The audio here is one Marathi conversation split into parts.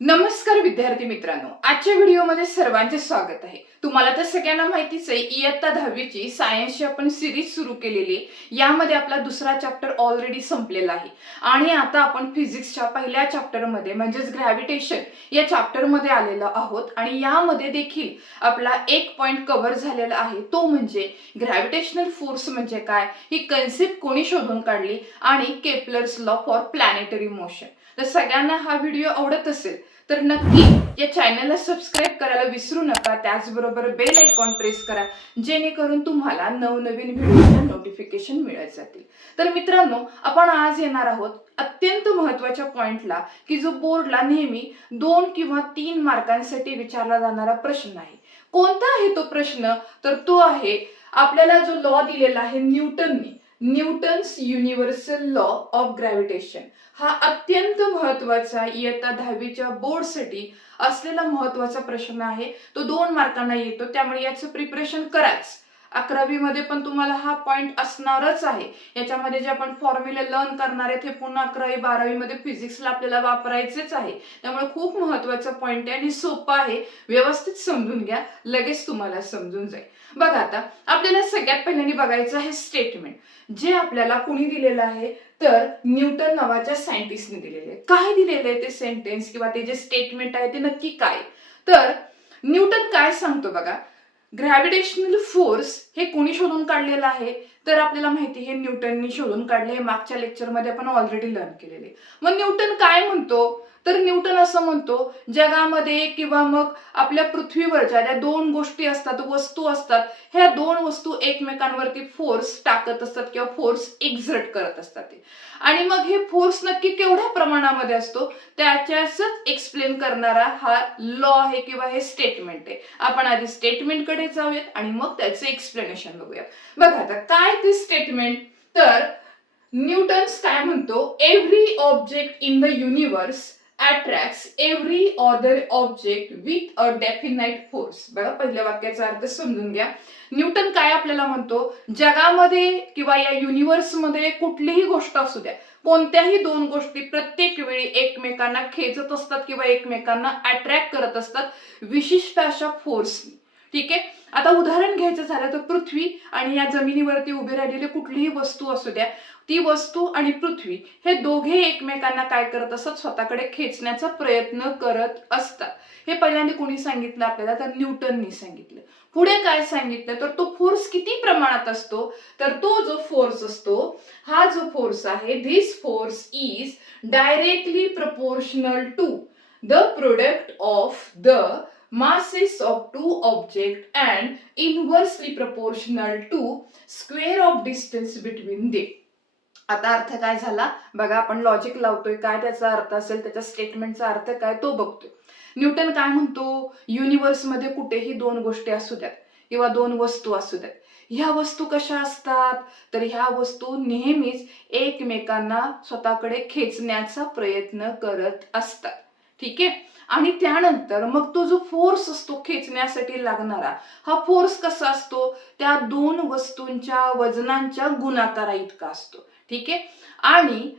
नमस्कार विद्यार्थी मित्रांनो, आजच्या व्हिडिओमध्ये सर्वांचे स्वागत आहे. तुम्हाला तर सगळ्यांना माहितीच आहे, इयत्ता 10वीची सायन्सची आपण सिरीज सुरू केलेली आहे. यामध्ये आपला दुसरा चॅप्टर ऑलरेडी संपलेला आहे आणि आता आपण फिजिक्सच्या पहिल्या चॅप्टरमध्ये म्हणजेच ग्रॅव्हिटेशन या चॅप्टरमध्ये आलेलो आहोत आणि यामध्ये देखील आपला एक पॉइंट कव्हर झालेला आहे, तो म्हणजे ग्रॅव्हिटेशनल फोर्स म्हणजे काय, ही कन्सेप्ट कोणी शोधून काढली आणि Kepler's law for planetary motion. तर सगळ्यांना हा व्हिडिओ आवडत असेल तर नक्की या चॅनलला सबस्क्राईब करायला विसरू नका. त्याचबरोबर बेल आयकॉन प्रेस करा, जेणेकरून तुम्हाला नवनवीन व्हिडिओचे नोटिफिकेशन मिळत जातील. तर मित्रांनो, आपण आज येणार आहोत अत्यंत महत्त्वाच्या पॉइंटला, की जो बोर्डला नेहमी 2 किंवा 3 मार्कांसाठी विचारला जाणारा प्रश्न आहे. कोणता आहे तो प्रश्न? तर तो आहे आपल्याला जो लॉ दिलेला आहे Newton's universal law of gravitation. हा अत्यंत महत्वाचा इयत्ता 10वीच्या बोर्डसाठी असलेला महत्वाचा प्रश्न आहे. तो 2 मार्कांना येतो, त्यामुळे याचं प्रिपरेशन कराच. 11वी मध्ये पण तुम्हाला हा पॉइंट असणारच आहे. याच्यामध्ये जे आपण फॉर्म्युला लर्न करणार आहे ते पुन्हा 11वी 12वी मध्ये फिजिक्सला आपल्याला वापरायचेच आहे. त्यामुळे खूप महत्वाचा पॉइंट आहे आणि सोपा आहे. व्यवस्थित समजून घ्या, लगेच तुम्हाला समजून जाईल. बघा, आता आपल्याला सगळ्यात पहिल्यांदा बघायचं आहे स्टेटमेंट, जे आपल्याला कुणी दिलेलं आहे तर न्यूटन नावाच्या सायंटिस्टने दिलेले आहे. काय दिलेलं आहे ते सेंटेन्स किंवा ते जे स्टेटमेंट आहे ते नक्की काय? तर न्यूटन काय सांगतो बघा, ग्रॅव्हिटेशनल फोर्स हे कोणी शोधून काढलेलं आहे? तर आपल्याला माहिती आहे न्यूटननी शोधून काढले. मागच्या लेक्चरमध्ये आपण ऑलरेडी लर्न केलेले. मग न्यूटन काय म्हणतो? तर न्यूटन असं म्हणतो, जगामध्ये किंवा मग आपल्या पृथ्वीवरच्या ज्या 2 गोष्टी असतात, वस्तू असतात, ह्या 2 वस्तू एकमेकांवरती फोर्स टाकत असतात किंवा फोर्स एक्झर्ट करत असतात. आणि मग हे फोर्स नक्की केवढ्या प्रमाणामध्ये असतो त्याच्याच एक्सप्लेन करणारा हा लॉ आहे किंवा हे स्टेटमेंट आहे. आपण आधी स्टेटमेंट कडे जाऊयात आणि मग त्याचं एक्सप्लेनेशन बघूया. बघा, आता काय ते स्टेटमेंट? तर न्यूटन्स काय म्हणतो, every object in the universe attracts every other object with a definite force. बघा, पहिल्या वाक्याचा अर्थ समजून घ्या. न्यूटन काय आपल्याला म्हणतो, जगामध्ये किंवा या युनिव्हर्स मध्ये कुठलीही गोष्ट असू द्या, कोणत्याही 2 गोष्टी प्रत्येक वेळी एकमेकांना खेचत असतात किंवा एकमेकांना अट्रॅक्ट करत असतात विशिष्ट अशा फोर्सनी. ठीक आहे. आता उदाहरण घ्यायचं झालं तर पृथ्वी आणि या जमिनीवरती उभे राहिलेले कुठलीही वस्तू असू द्या, ती वस्तू आणि पृथ्वी हे दोघे एकमेकांना काय करत असतात, स्वतःकडे खेचण्याचा प्रयत्न करत असतात. हे पहिल्यांदा कोणी सांगितलं आपल्याला? तर न्यूटननी सांगितलं. पुढे काय सांगितलं, तर तो फोर्स किती प्रमाणात असतो? तर तो जो फोर्स असतो, हा जो फोर्स आहे, this force is directly proportional to the product of the masses of 2 objects and inversely proportional to square of distance between them. आता अर्थ काय झाला बघा, आपण लॉजिक लावतोय, काय त्याचा अर्थ असेल, त्याच्या स्टेटमेंटचा अर्थ काय तो बघतोय. न्यूटन काय म्हणतो, युनिव्हर्स मध्ये कुठेही 2 गोष्टी असू द्यात किंवा 2 वस्तू असू द्यात, ह्या वस्तू कशा असतात? तर ह्या वस्तू नेहमीच एकमेकांना स्वतःकडे खेचण्याचा प्रयत्न करत असतात. ठीक आहे. आणि त्यानंतर मग तो जो फोर्स असतो खेचण्यासाठी लागणारा, हा फोर्स कसा असतो? त्या 2 वस्तूंच्या वजनांच्या गुणाकारा इतका असतो. ठीक आहे. आणि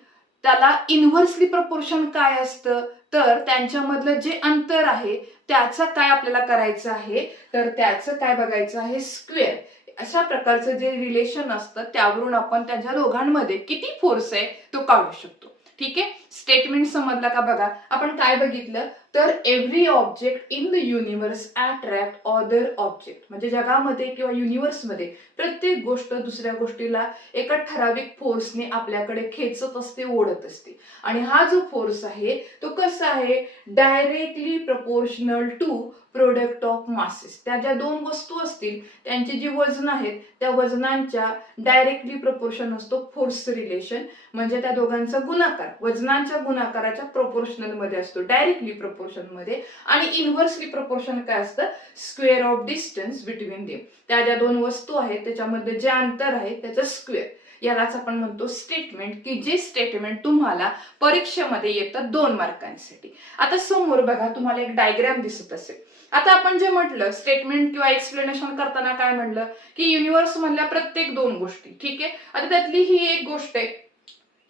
त्याला इन्व्हर्सली प्रपोर्शन काय असतं? तर त्यांच्यामधलं जे अंतर आहे त्याचं काय आपल्याला करायचं आहे? तर त्याचं काय बघायचं आहे? स्क्वेअर. अशा प्रकारचं जे रिलेशन असतं त्यावरून आपण त्यांच्या दोघांमध्ये किती फोर्स आहे तो काढू शकतो. ठीक आहे. स्टेटमेंट समजला का? बघा, आपण काय बघितलं, तर every object in the universe attract other object, म्हणजे जगामध्ये किंवा युनिव्हर्समध्ये प्रत्येक गोष्ट दुसऱ्या गोष्टीला एका ठराविक फोर्सने आपल्याकडे खेचत असते, ओढत असते. आणि हा जो फोर्स आहे तो कसा आहे? Directly proportional to product of masses. त्या ज्या 2 वस्तू असतील त्यांची जी वजन आहेत त्या वजनांच्या डायरेक्टली प्रपोर्शन असतो फोर्स रिलेशन, म्हणजे त्या दोघांचा गुणाकार वजनांच्या गुणाकाराच्या प्रोपोर्शनल मध्ये असतो, डायरेक्टली प्रपोर्शन मध्ये. आणि इन्व्हर्सली प्रपोर्शन काय असतं? Square of distance between them. त्या ज्या 2 वस्तू आहेत त्याच्यामध्ये जे अंतर आहे त्याचं स्क्वेअर, यालाच आपण म्हणतो स्टेटमेंट, की जे स्टेटमेंट तुम्हाला परीक्षेमध्ये येतं 2 मार्कांसाठी. आता समोर बघा, तुम्हाला एक डायग्राम दिसत असेल. आता आपण जे म्हटलं स्टेटमेंट किंवा एक्सप्लेनेशन करताना काय म्हटलं, की युनिव्हर्स मधल्या प्रत्येक 2 गोष्टी. ठीक आहे. आता त्यातली ही एक गोष्ट आहे,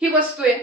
ही वस्तू आहे.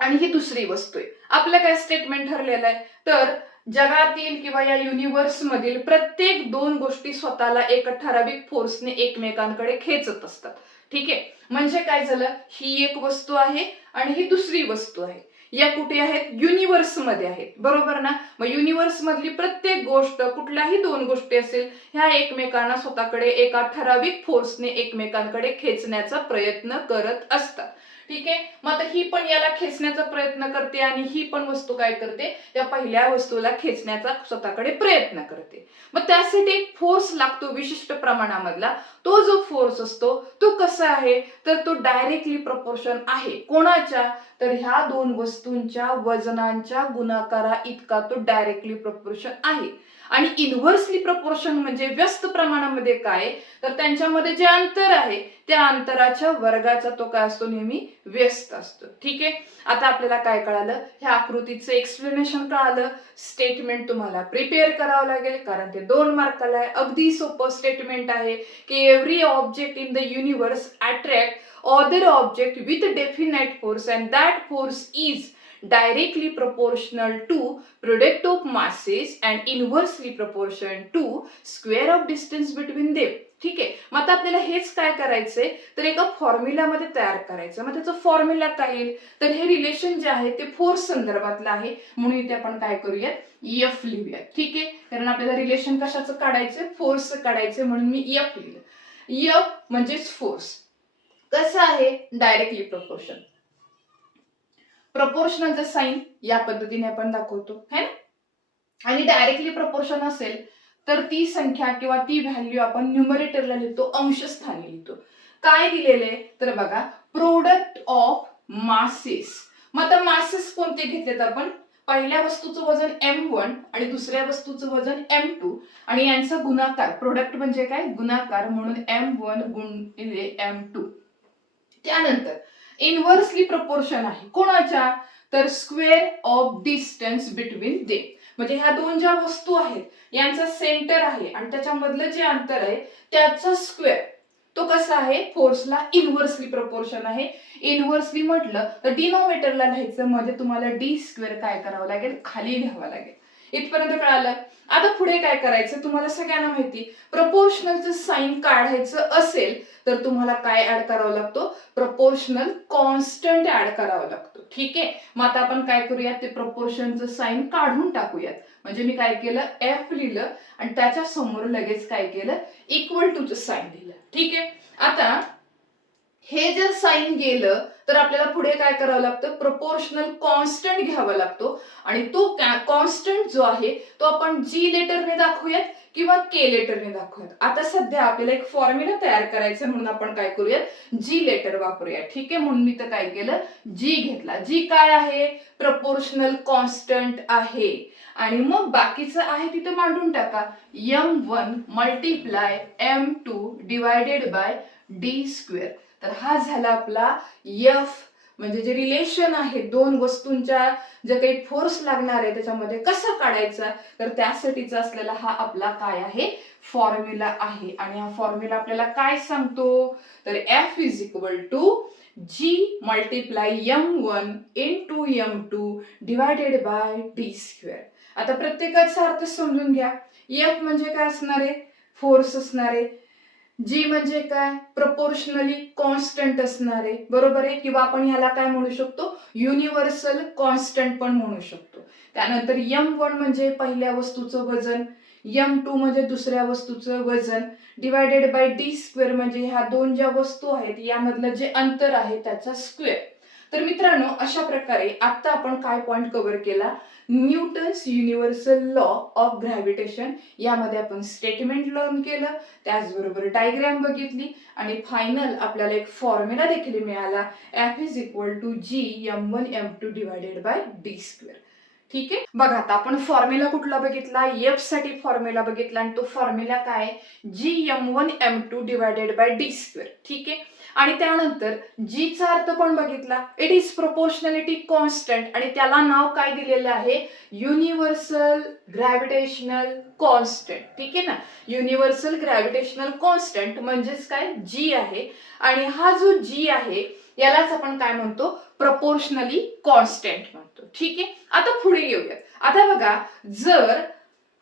आणि ही दुसरी वस्तू आहे. आपलं काय स्टेटमेंट ठरलेलं आहे, तर जगातील किंवा या युनिव्हर्स मधील प्रत्येक दोन गोष्टी स्वतःला एक ठराविक फोर्सने एकमेकांकडे खेचत असतात. ठीक आहे, म्हणजे काय झालं, ही एक वस्तू आहे आणि ही दुसरी वस्तू आहे. या कुठे आहेत, युनिव्हर्स मध्ये आहेत, बरोबर ना. मग युनिव्हर्स मधली प्रत्येक गोष्ट, कुठल्याही दोन गोष्टी असेल, ह्या एकमेकांना स्वतःकडे एका ठराविक फोर्सने एकमेकांकडे खेचण्याचा प्रयत्न करत असतात. ठीक आहे, मग आता ही पण याला खेचण्याचा प्रयत्न करते आणि ही पण वस्तू काय करते, त्या पहिल्या वस्तूला खेचण्याचा स्वतःकडे प्रयत्न करते. मग त्यासाठी एक फोर्स लागतो विशिष्ट प्रमाणामधला. तो जो फोर्स असतो तो कसा आहे, तर तो डायरेक्टली प्रपोर्शन आहे कोणाच्या, तर ह्या दोन वस्तूंच्या वजनांच्या गुणाकारा इतका तो डायरेक्टली प्रपोर्शन आहे. आणि इन्व्हर्सली प्रपोर्शन म्हणजे व्यस्त प्रमाणामध्ये काय, तर त्यांच्यामध्ये जे अंतर आहे त्या अंतराच्या वर्गाचा तो काय असतो, नेहमी व्यस्त असतो. ठीक आहे, आता आपल्याला काय कळालं, ह्या आकृतीचं एक्सप्लेनेशन कळालं. स्टेटमेंट तुम्हाला प्रिपेअर करावं लागेल कारण ते 2 मार्काला आहे. अगदी सोपं स्टेटमेंट आहे की every object in the universe attract other object with a definite force and that force is directly proportional to product of masses and inversely proportional to square of distance between them. ठीक आहे, मग आता आपल्याला हेच काय करायचंय, तर एका फॉर्म्युलामध्ये तयार करायचं. मग त्याचं फॉर्म्युला काय येईल, तर हे रिलेशन जे आहे ते फोर्स संदर्भातलं आहे, म्हणून इथे आपण काय करूयात, एफ लिहूयात. ठीक आहे, कारण आपल्याला रिलेशन कशाचं काढायचंय, फोर्सचं काढायचंय, म्हणून मी एफ लिहिलं. एफ म्हणजेच फोर्स. कसं आहे, डायरेक्टली प्रपोर्शन. प्रपोर्शनलचं साइन या पद्धतीने आपण दाखवतो है ना. आणि डायरेक्टली प्रपोर्शन असेल तर ती संख्या किंवा ती व्हॅल्यू आपण न्यूमरेटरला लिहितो, अंशस्थानी लिहितो. काय दिलेले, तर बघा, प्रोडक्ट ऑफ मासेस. मग आता मासेस कोणते घेतलेत आपण, पहिल्या वस्तूचं वजन m1 आणि दुसऱ्या वस्तूचं वजन m2 आणि यांचा गुणाकार, प्रोडक्ट म्हणजे काय, गुणाकार, म्हणून m1 गुणिले m2. त्यानंतर इन्व्हर्सली प्रपोर्शन आहे कोणाच्या, तर स्क्वेअर ऑफ डिस्टन्स बिटवीन दे. म्हणजे ह्या दोन ज्या वस्तू आहेत यांचा सेंटर आहे आणि त्याच्यामधलं जे अंतर आहे त्याचा स्क्वेअर, तो कसा आहे, फोर्सला इन्व्हर्सली प्रपोर्शन आहे. इन्व्हर्सली म्हटलं तर डिनोमिनेटरला लिहायचं, म्हणजे तुम्हाला डी स्क्वेअर काय करावं लागेल, खाली लिहावं लागेल. इथपर्यंत कळालं. आता पुढे काय करायचं, तुम्हाला सगळ्यांना माहिती, प्रपोर्शनलचं साइन काढायचं असेल तर तुम्हाला काय ऍड करावं लागतो, प्रपोर्शनल कॉन्स्टंट ऍड करावं लागतो. ठीक आहे, मग आता आपण काय करूयात, ते प्रपोर्शनचं साइन काढून टाकूयात. म्हणजे मी काय केलं, एफ लिहिलं आणि त्याच्या समोर लगेच काय केलं, इक्वल टूचं साइन दिलं. ठीक आहे, आता हे जर साइन गेलं तर आपल्याला पुढे काय करावं लागतं, प्रपोर्शनल कॉन्स्टंट घ्यावा लागतो आणि तो कॉन्स्टंट जो आहे तो आपण जी लेटरने दाखवूयात किंवा के लेटरने दाखवूयात. आता सध्या आपल्याला एक फॉर्म्युला तयार करायचा, म्हणून आपण काय करूयात, जी लेटर वापरूया. ठीक आहे, म्हणून मी तर काय केलं, जी घेतला. जी काय आहे, प्रपोर्शनल कॉन्स्टंट आहे. आणि मग बाकीचं आहे तिथं मांडून टाका, m1 multiply m2 divided by D square. तर हा झाला आपला एफ, म्हणजे जे रिलेशन आहे दोन वस्तूंच्या जे काही फोर्स लागणार आहे त्याच्यामध्ये कसं काढायचा, तर त्यासाठीचा असलेला हा आपला काय आहे, फॉर्म्युला आहे. आणि हा फॉर्म्युला आपल्याला काय सांगतो, तर F is equal to G multiply m1 into m2 divided by D square. आता प्रत्येकाचा अर्थ समजून घ्या. एफ म्हणजे काय असणार आहे, फोर्स असणार आहे. जी म्हणजे काय, प्रपोर्शनली कॉन्स्टंट असणार आहे, बरोबर आहे. किंवा आपण ह्याला काय म्हणू शकतो, युनिव्हर्सल कॉन्स्टंट पण म्हणू शकतो. त्यानंतर m1 म्हणजे पहिल्या वस्तूचं वजन, m2 म्हणजे दुसऱ्या वस्तूचं वजन, डिवायडेड बाय डी स्क्वेअर म्हणजे ह्या दोन ज्या वस्तू आहेत यामधलं जे अंतर आहे त्याचा स्क्वेअर. तर मित्रांनो, अशा प्रकारे आता आपण काय पॉइंट कव्हर केला, Newton's universal law of gravitation यामध्ये आपण स्टेटमेंट लर्न केलं, त्याचबरोबर डायग्राम बघितली आणि फायनल आपल्याला एक फॉर्म्युला देखील मिळाला, F is equal to G m1 m2 divided by D square. ठीक आहे, बघा आता आपण फॉर्म्युला कुठला बघितला, एफ साठी फॉर्म्युला बघितला आणि तो फॉर्म्युला काय, जी m1 m2 divided by D square. ठीक आहे, आणि त्यानंतर जी चा अर्थ पण बघितला, इट इज प्रोपोर्शनॅलिटी कॉन्स्टंट आणि त्याला नाव काय दिलेलं आहे, युनिव्हर्सल ग्रॅव्हिटेशनल कॉन्स्टंट. ठीक आहे ना, युनिव्हर्सल ग्रॅव्हिटेशनल कॉन्स्टंट म्हणजेच काय, जी आहे. आणि हा जो जी आहे यालाच आपण काय म्हणतो, प्रपोर्शनली कॉन्स्टंट म्हणतो. ठीक आहे, आता पुढे येऊयात. आता बघा, जर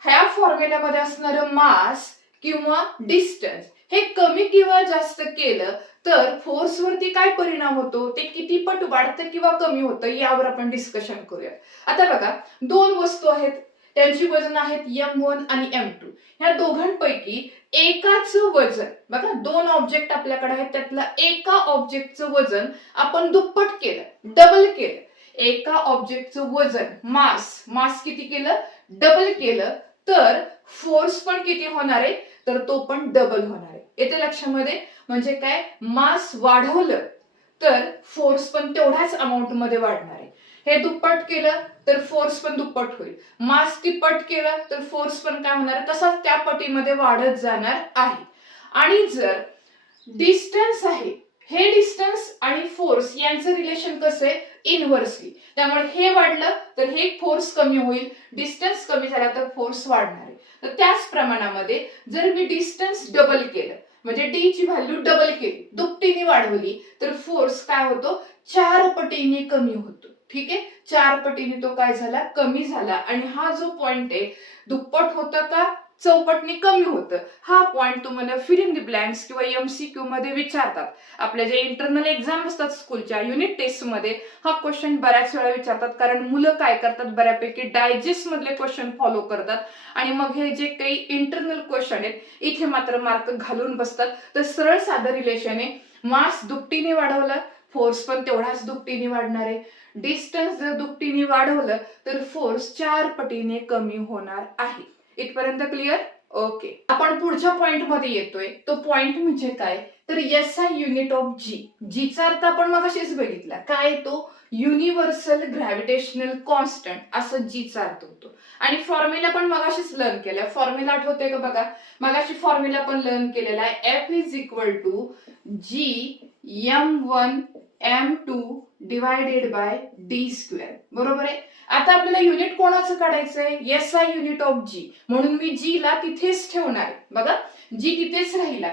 ह्या फॉर्म्युल्यामध्ये असणारं मास किंवा डिस्टन्स हे कमी किंवा जास्त केलं तर फोर्स वरती काय परिणाम होतो, ते किती पट वाढतं किंवा कमी होतं यावर आपण डिस्कशन करूया. आता बघा, दोन वस्तू आहेत, त्यांची वजन आहेत M1 आणि M2. ह्या दोघांपैकी एकाचं वजन, बघा दोन ऑब्जेक्ट आपल्याकडे आहेत, त्यातला एका ऑब्जेक्टचं वजन आपण दुप्पट केलं, डबल केलं. एका ऑब्जेक्टचं वजन मास किती केलं, डबल केलं, तर फोर्स पण किती होणार आहे, तर तो पण डबल होणार आहे. येते लक्षामध्ये, म्हणजे काय, मास वाढवलं तर फोर्स पण तेवढ्याच अमाऊंट मध्ये वाढणार आहे. हे दुप्पट केलं तर फोर्स पण दुप्पट होईल. मास तिप्पट केलं तर फोर्स पण काय होणार, तसाच त्या पटीमध्ये वाढत जाणार आहे. आणि जर डिस्टन्स आहे, हे डिस्टन्स आणि फोर्स यांचं रिलेशन कसं आहे, इनव्हर्सली. त्यामुळे हे वाढलं तर हे फोर्स कमी होईल, डिस्टन्स कमी झाला तर फोर्स वाढणार आहे. तर त्याच प्रमाणामध्ये जर मी डिस्टन्स डबल केलं, म्हणजे डी ची व्हॅल्यू डबल केली, दुपटीने वाढवली, तर फोर्स काय होतो, 4 पटीने कमी होतो. ठीक आहे, 4 पटीने तो काय झाला, कमी झाला. आणि हा जो पॉइंट आहे, दुप्पट होतं का चौपटने कमी होतं, हा पॉइंट तुम्हाला फिल इन द ब्लँक्स किंवा MCQ मध्ये विचारतात. आपल्या जे इंटरनल एक्झाम असतात स्कूलच्या युनिट टेस्ट मध्ये हा क्वेश्चन बऱ्याच वेळा विचारतात, कारण मुलं काय करतात, बऱ्यापैकी डायजेस्ट मधले क्वेश्चन फॉलो करतात आणि मग हे जे काही इंटरनल क्वेश्चन आहेत इथे मात्र मार्क घालून बसतात. तर सरळ साधं रिलेशन आहे, मास दुपटीने वाढवलं, फोर्स पण तेवढाच दुपटीने वाढणार आहे. डिस्टन्स जर दुपटीने वाढवलं तर फोर्स 4 पटीने कमी होणार आहे. इथपर्यंत क्लिअर? ओके, आपण पुढच्या पॉइंट मध्ये येतोय. तो पॉइंट म्हणजे काय, तर SI युनिट ऑफ जी. जीचा अर्थ आपण मगाशीच बघितला, काय तो युनिव्हर्सल ग्रॅव्हिटेशनल कॉन्स्टंट, असं जीचा अर्थ होतो. आणि फॉर्म्युला पण मगाशीच लर्न केला. फॉर्म्युला आठवतोय का बघा, मगाशी फॉर्म्युला पण लर्न केलेला आहे, F is equal to G M1 M2 divided by D square. बरोबर आहे. आता आपल्याला युनिट कोणाचं काढायचंय, SI युनिट ऑफ जी, म्हणून मी जी ला तिथेच ठेवणार आहे. बघा, जी तिथेच राहिला,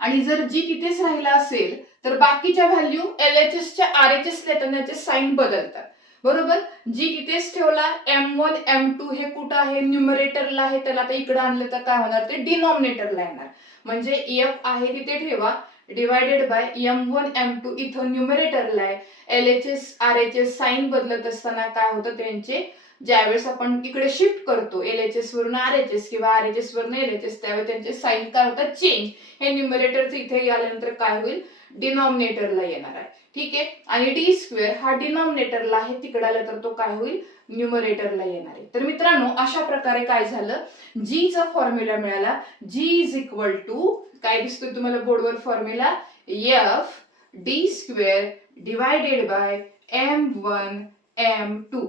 आणि जर जी तिथेच राहिला असेल तर बाकीच्या व्हॅल्यू LHS च्या RHS लेटरचे साइन बदलतात. बरोबर, जी तिथेच ठेवला, M1 M2 हे कुठं आहे, न्यूमरेटरला आहे, त्याला आता इकडे आणलं तर काय होणार, ते डिनॉमिनेटरला येणार. म्हणजे F आहे तिथे ठेवा, डिवायडेड बाय M1 M2 इथं न्यूमरेटरला आहे. LHS RHS साइन बदलत असताना काय होतं, त्यांचे ज्यावेळेस आपण इकडे शिफ्ट करतो LHS वरून RHS किंवा RHS वरून LHS, त्यावेळेस त्यांचे साइन काय होतात, चेंज. हे न्यूमरेटरचं इथे आल्यानंतर काय होईल, डिनॉमिनेटरला येणार आहे. ठीक आहे, आणि डी स्क्वेअर हा डिनॉमिनेटरला आहे, तिकडे आला तर तो काय होईल, न्यूमरेटरला येणार आहे. तर मित्रांनो, अशा प्रकारे काय झालं, जी चा फॉर्म्युला मिळाला. जी इज इक्वल टू काय दिसतोय तुम्हाला बोर्डवर formula, F D square divided bye M1 M2,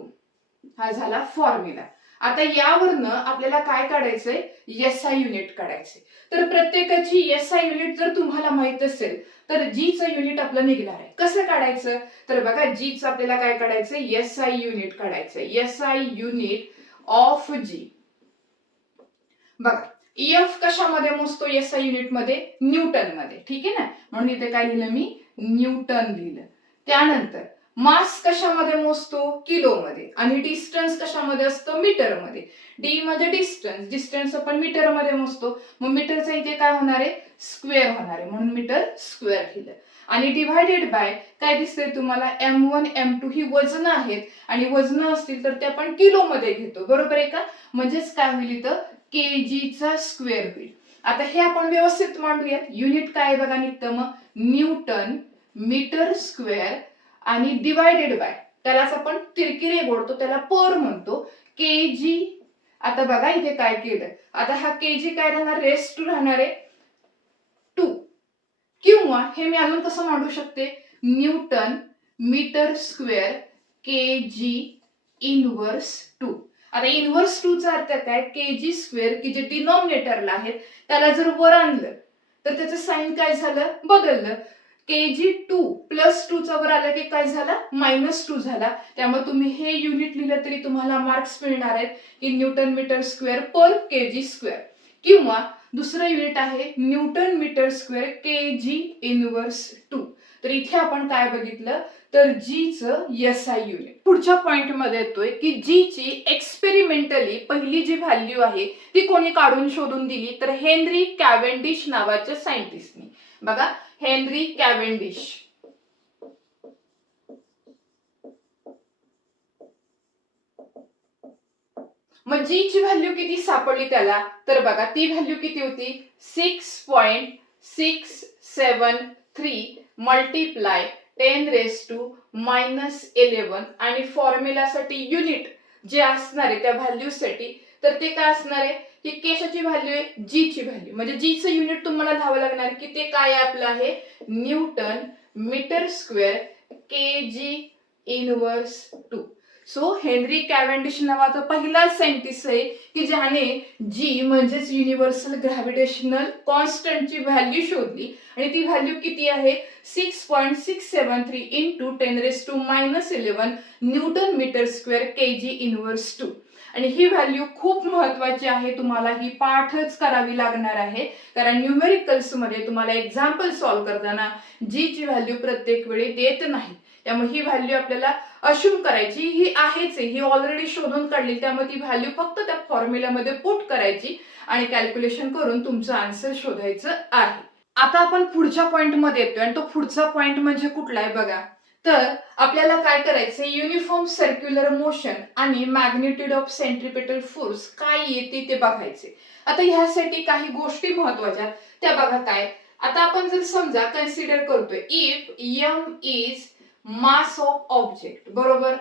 हा झाला फॉर्म्युला. आता यावरनं आपल्याला काय काढायचंय, SI युनिट काढायचंय. तर प्रत्येकाची SI युनिट जर तुम्हाला माहित असेल तर जीचं युनिट आपलं निघणार आहे. कसं काढायचं, तर बघा, जीचं आपल्याला काय काढायचंय, SI युनिट काढायचंय. SI युनिट ऑफ जी. बघा, EF कशामध्ये मोजतो, SI युनिट मध्ये, न्यूटन मध्ये. ठीक आहे ना, म्हणून इथे काय लिहिलं मी, न्यूटन लिहिलं. त्यानंतर मास कशामध्ये मोजतो, किलो मध्ये, आणि डिस्टन्स कशामध्ये असतं, मीटर मध्ये. डी म्हणजे डिस्टन्स, डिस्टन्स आपण मीटर मध्ये मोजतो, मग मीटरचा इथे काय होणार आहे, स्क्वेअर होणार आहे, म्हणून मीटर स्क्वेअर लिहिलं. आणि डिवायडेड बाय काय दिसतंय तुम्हाला, M1 M2 ही वजन आहेत, आणि वजन असतील तर ते आपण किलो मध्ये घेतो. बरोबर आहे का, म्हणजेच काय होईल इथं, kgचा स्क्वेअर होईल. आता हे आपण व्यवस्थित मांडूयात. युनिट काय बघा निघतं, मग न्यूटन मीटर स्क्वेअर आणि डिवायडेड बाय, त्यालाच आपण तिरकी रेघ ओढतो, त्याला पर म्हणतो, kg. आता बघा इथे काय केलं, आता हा kg काय राहणार, रेस टू राहणार आहे 2, किंवा हे मी अजून कसं मांडू शकते, newton metre square kg inverse 2. आता इनवर्स 2 चा अर्थ काय, kg स्क्वेअर की जे डिनॉमिनेटरला आहे त्याला जर वर आणलं तर त्याचं साइन काय झालं, बदललं. kg2 प्लस 2 चा वर आला की काय झाला, -2 झाला. त्यामुळे तुम्ही हे युनिट लिहिलं तरी तुम्हाला मार्क्स मिळणार आहेत की newton metre square per kg square. किंवा दुसरं युनिट आहे newton metre square kg inverse 2. तर इथे आपण काय बघितलं तर जीचं SI युनिट. पुढच्या पॉइंट मध्ये येतोय की जीची एक्सपेरिमेंटली पहिली जी व्हॅल्यू आहे ती कोणी काढून शोधून दिली तर हेनरी कॅव्हेंडिश नावाच्या सायंटिस्टनी. बघा, हेनरी कॅव्हेंडिश. मग जी ची व्हॅल्यू किती सापडली त्याला तर बघा ती व्हॅल्यू किती होती 6.673 मल्टिप्लाय 10⁻⁻11 आणि फॉर्म्युलासाठी युनिट जे असणार आहे त्या व्हॅल्यूसाठी तर ते काय असणार आहे की कशाची व्हॅल्यू आहे जी ची व्हॅल्यू. म्हणजे जी चं युनिट तुम्हाला धावं लागणार की ते काय आपलं आहे newton metre square kg inverse 2. So Henry Cavendish नावाचा पहिला सायंटिस्ट आहे की ज्याने जी म्हणजेच युनिव्हर्सल ग्रॅव्हिटेशनल कॉन्स्टंटची व्हॅल्यू शोधली आणि ती व्हॅल्यू किती आहे 6.673 into 10⁻⁻11 newton metre square kg inverse 2. आणि ही व्हॅल्यू खूप महत्वाची आहे, तुम्हाला ही पाठच करावी लागणार आहे कारण न्यूमेरिकल्स मध्ये तुम्हाला एक्झाम्पल सॉल्व्ह करताना जी ची व्हॅल्यू प्रत्येक वेळी देत नाही. त्यामुळे ही व्हॅल्यू आपल्याला अश्युम करायची, ही आहेच आहे, ही ऑलरेडी शोधून काढली, त्यामुळे ती व्हॅल्यू फक्त त्या फॉर्म्युलामध्ये पुट करायची आणि कॅल्क्युलेशन करून तुमचं आन्सर शोधायचं आहे. आता आपण पुढच्या पॉइंट मध्ये येतोय आणि तो पुढचा पॉइंट म्हणजे कुठला आहे बघा. तर आपल्याला काय करायचं युनिफॉर्म सर्क्युलर मोशन आणि मॅग्निट्यूड ऑफ सेंट्रिपेटल फोर्स काय येते ते बघायचे. आता ह्यासाठी काही गोष्टी महत्वाच्या त्या बघा काय. आता आपण जर समजा कन्सिडर करतोय if m is mass of object बरोबर,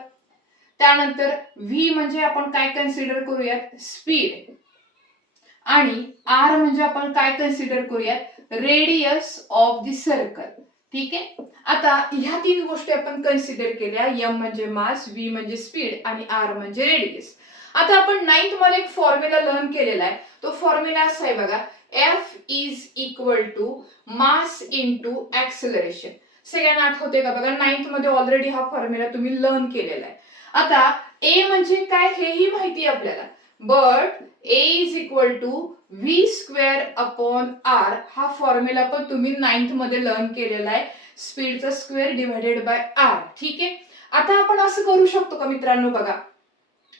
त्यानंतर v म्हणजे आपण काय कन्सिडर करूयात स्पीड आणि r म्हणजे आपण काय कन्सिडर करूयात रेडियस ऑफ द सर्कल. ठीक आहे, आता ह्या तीन गोष्टी आपण कन्सिडर केल्या, m म्हणजे मास, v म्हणजे स्पीड आणि r म्हणजे रेडियस. आता आपण 9th मध्ये एक फॉर्म्युला लर्न केलेला आहे, तो फॉर्म्युला असा आहे बघा F is equal to mass into acceleration. सगळ्यांना आठवते का बघा 9th मध्ये ऑलरेडी हा फॉर्म्युला तुम्ही लर्न केलेला आहे. आता a म्हणजे काय हेही माहिती आहे आपल्याला, but a is equal to v square upon r हा फॉर्म्युला पण तुम्ही 9th मध्ये लर्न केलेला आहे, स्पीडचा स्क्वेअर डिवाइडेड बाय r. ठीक आहे, आता आपण असं करू शकतो का मित्रांनो बघा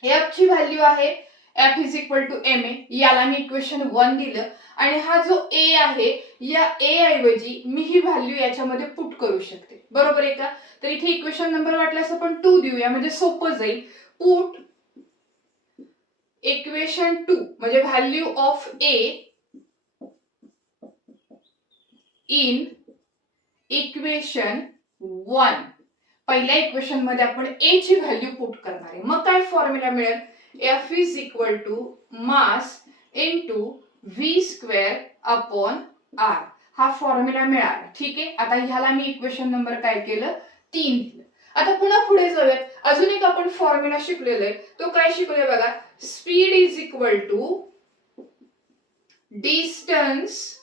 f ची व्हॅल्यू आहे F is equal to ma, याला मी इक्वेशन 1 दिलं आणि हा जो a आहे या a ऐवजी मी ही व्हॅल्यू याच्यामध्ये पुट करू शकते बरोबर आहे का. तर इथे इक्वेशन नंबर वाटल्यास आपण 2 देऊया म्हणजे सोपं जाईल. पुट इक्वेशन 2 म्हणजे value of a in equation 1. पहिल्या इक्वेशन मध्ये आपण a ची व्हॅल्यू पुट करणार आहे. मग काय फॉर्म्युला मिळेल F is equal to mass into v square upon r हा फॉर्म्युला मिळाला. ठीक आहे, आता ह्याला मी इक्वेशन नंबर काय केलं 3 दिलं. आता पुन्हा पुढे जाऊयात, अजून एक आपण फॉर्म्युला शिकलेला आहे, तो काय शिकलोय बघा speed is equal to distance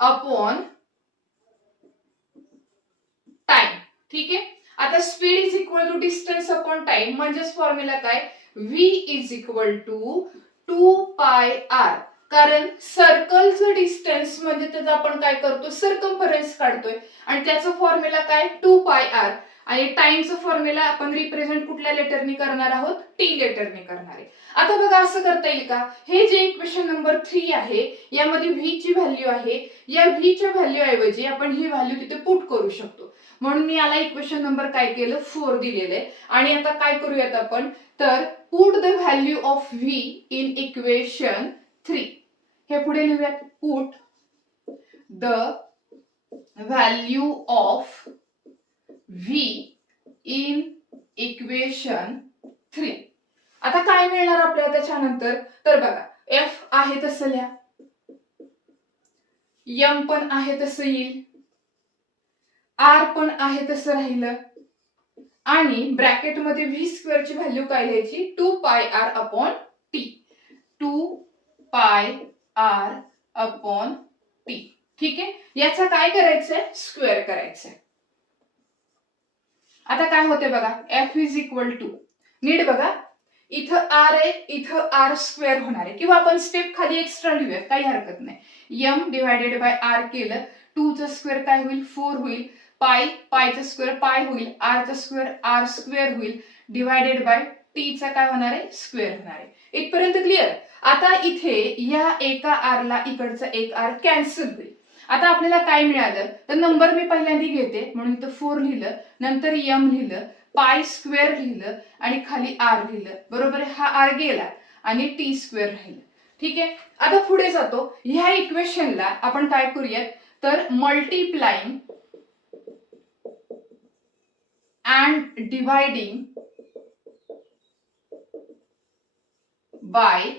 upon time. ठीक आहे, आता speed is equal to distance upon time म्हणजेच फॉर्म्युला काय v is equal to 2 pi r. कारण सर्कलचं डिस्टन्स म्हणजे त्याचा आपण काय करतो सर्कम्फरन्स काढतोय आणि त्याचा फॉर्म्युला काय 2 पाय r आणि टाइमचं फॉर्म्युला आपण रिप्रेझेंट कुठल्या लेटरनी करणार आहोत t लेटरनी करणार आहे. आता बघा असं करता येईल का, हे जे इक्वेशन नंबर 3 आहे यामध्ये v ची व्हॅल्यू आहे, या v च्या व्हॅल्यू ऐवजी आपण ही व्हॅल्यू तिथे पुट करू शकतो. म्हणून मी याला इक्वेशन नंबर काय केलं 4 दिलेलं आहे. आणि आता काय करूयात आपण तर put the value of v in equation 3. हे पुढे लिहूयात put the value of v in equation 3. आता काय मिळणार आपल्याला त्याच्यानंतर तर बघा f आहे तसं लिहा, m पण आहे तसं येईल, r पण आहे तसं राहिलं आणि ब्रॅकेट मध्ये v स्क्वेअर ची व्हॅल्यू काय लिहायची 2 pi r upon t. 2 pi r upon t. ठीक आहे, याचा काय करायचंय स्क्वेअर करायचंय. आता काय होते बघा f इज इक्वल टू नीट बघा इथं r आहे इथं r स्क्वेअर होणार आहे किंवा आपण स्टेप खाली एक्स्ट्रा लिहूयात काही हरकत नाही. m डिवाइडेड बाय r केलं 2चा स्क्वेअर काय होईल 4 होईल, पायचा स्क्वेअर पाय होईल, आरचा स्क्वेअर आर स्क्वेअर होईल, डिवायडेड बाय टीचा काय होणार आहे स्क्वेअर होणार आहे. इथपर्यंत क्लिअर. आता इथे या एका आरला इकडचा एक आर कॅन्सल होईल. आता आपल्याला काय मिळालं तर नंबर मी पहिल्यांदा घेते म्हणून इथं 4 लिहिलं, नंतर एम लिहिलं, पाय स्क्वेअर लिहिलं आणि खाली आर लिहिलं. बरोबर आहे. हा आर गेला आणि टी स्क्वेअर राहिलं. ठीक आहे. आता पुढे जातो. ह्या इक्वेशनला आपण काय करूयात तर multiplying and dividing by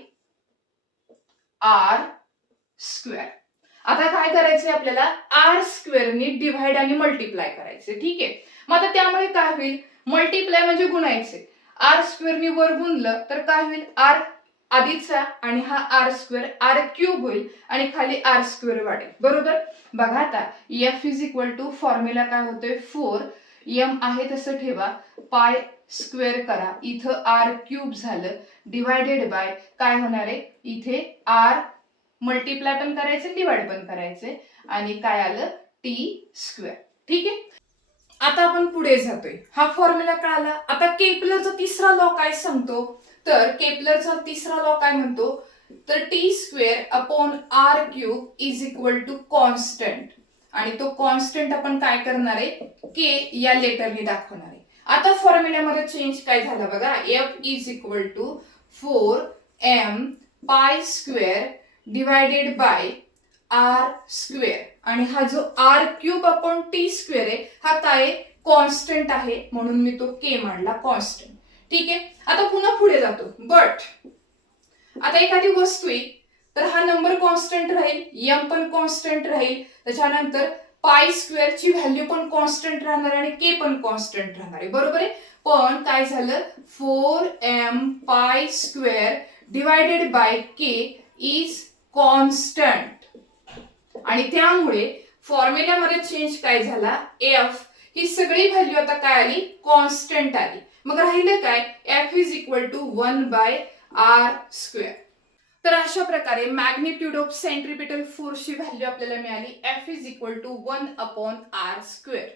R square. आता काय करायचंय आपल्याला आर स्क्वेअरने डिव्हाइड आणि मल्टिप्लाय करायचे. ठीक आहे. मग आता त्यामुळे काय होईल मल्टिप्लाय म्हणजे गुणायचे. आर स्क्वेअरने वर गुणलं तर काय होईल आर आधीचा आणि हा आर स्क्वेअर आर क्यूब होईल आणि खाली आर स्क्वेअर वाढेल. बरोबर. बघा आता F is equal to formula काय होतोय 4 एम आहे तसं ठेवा, पाय स्क्वेअर करा, इथं आर क्यूब झालं, डिवायडेड बाय काय होणार आहे इथे आर मल्टिप्लाय पण करायचे डिवाइड पण करायचे आणि काय आलं टी स्क्वेअर. ठीक आहे. आता आपण पुढे जातोय. हा फॉर्म्युला कळाला. आता केपलरचा तिसरा लॉ काय सांगतो तर केपलरचा तिसरा लॉ काय म्हणतो तर T square upon R cube is equal to constant आणि तो कॉन्स्टंट आपण काय करणार आहे के या लेटरने दाखवणार आहे. आता फॉर्म्युल्यामध्ये चेंज काय झाला बघा F is equal to 4m pi square divided by R square आणि हा जो R cube upon T square आहे हा काय कॉन्स्टंट आहे म्हणून मी तो के मांडला कॉन्स्टंट. ठीक आहे. आता पुन्हा पुढे जातो. बट आता एखादी वस्तू आहे तर हा नंबर कॉन्स्टंट राहील, एम पण कॉन्स्टंट राहील, त्याच्यानंतर पाय स्क्वेअरची व्हॅल्यू पण कॉन्स्टंट राहणार आणि के पण कॉन्स्टंट राहणार आहे. बरोबर आहे. पण काय झालं 4m pi square divided bye K is constant आणि त्यामुळे फॉर्म्युल्यामध्ये चेंज काय झाला एफ ही सगळी व्हॅल्यू आता काय आली कॉन्स्टंट आली. मग राहिलं काय F is equal to 1 by R square. तर अशा प्रकारे मॅग्निट्यूड ऑफ सेंट्रिपिटल फोर्सची व्हॅल्यू आपल्याला मिळाली F is equal to 1 upon R square.